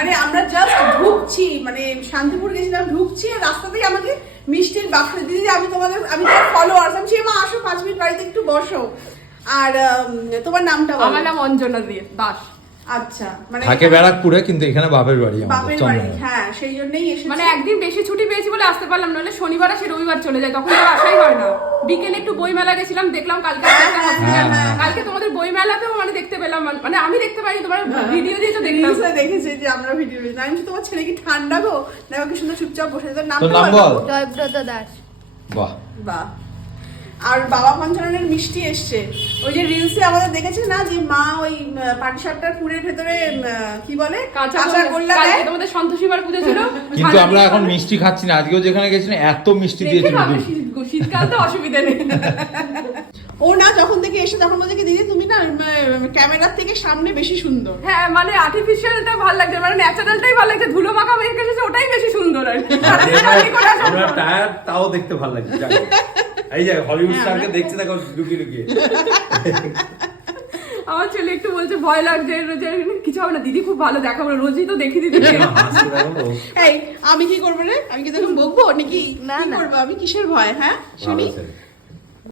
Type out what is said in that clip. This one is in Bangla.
আরে আমরা জাস্ট ঢুকছি, মানে শান্তিপুর গেছিলাম, ঢুকছি আর রাস্তাতেই আমাকে মিষ্টির বাক্স, দিদি আমি তোমার ফলোয়ার্স, আমি সেই মা আসো 5 মিনিট বাড়িতে একটু বসো। আর তোমার নামটা বলো। আমার নাম অঞ্জনা দাস। আচ্ছা, মানে থাকে ব্যারাকপুরে, কিন্তু এখানে বাপের বাড়ি আমাদের বাপের বাড়ি। হ্যাঁ, সেই জন্যই এসেছি। মানে একদিন বেশি ছুটি পেয়েছি বলে আসতে পারলাম, নাহলে শনিবার আসে রবিবার চলে যায়, তখন আর আসাই হয় না। বিকেলে একটু বই মেলা গেছিলাম, দেখলাম কালকে কালকে তোমাদের বই মেলাতেও মানে দেখতে পেলাম, মানে আমি দেখতে পাইনি, তোমার ভিডিও দিয়ে তো দেখলাম। দেখেছি যে আমরা ভিডিও আমি তো তোমার ছেলে কি ঠান্ডা গো, দেখো কি সুন্দর চুপচাপ বসে আছে। তোর নাম বল। জয়ব্রত দাস। বাহ বাহ। আর বাবা পঞ্চাননের মিষ্টি এসছে, ওই যে রিলসে আমাদের দেখেছে না, যে মা ওই পাটিসাপটার পুরের ভেতরে কি বলে কাঁচা গোল্লা দেয়। তোমাদের সন্তোষীবার পুজো ছিল, কিন্তু আমরা এখন মিষ্টি খাচ্ছি না, আজকেও যেখানে গেছিলাম এত মিষ্টি দিয়েছিল। শীতকাল তো অসুবিধা নেই। ও না যখন থেকে এসে তখন বলছে কি দিদি তুমি না ক্যামেরার থেকে সামনে বেশি সুন্দর। হ্যাঁ, মানে আর্টিফিশিয়ালটা ভালো লাগছে, মানে ন্যাচারালটাই ভালো লাগছে, ধুলো মাখা মেখে এসেছে ওটাই বেশি সুন্দর। আর আমরা টায়ার তাও দেখতে ভালো লাগছে। এই যে হলিউড স্টারকে দেখছে দেখো লুকিয়ে লুকিয়ে। আমার ছেলে একটু বলছে ভয় লাগছে, কিছু হবে না দিদি, খুব ভালো দেখাবো, রোজই তো দেখি দিদি। এই আমি কি করবো রে, আমি কি তখন বকবো নাকি? না, কি না। করবো আমি, কিসের ভয়? হ্যাঁ শুনি।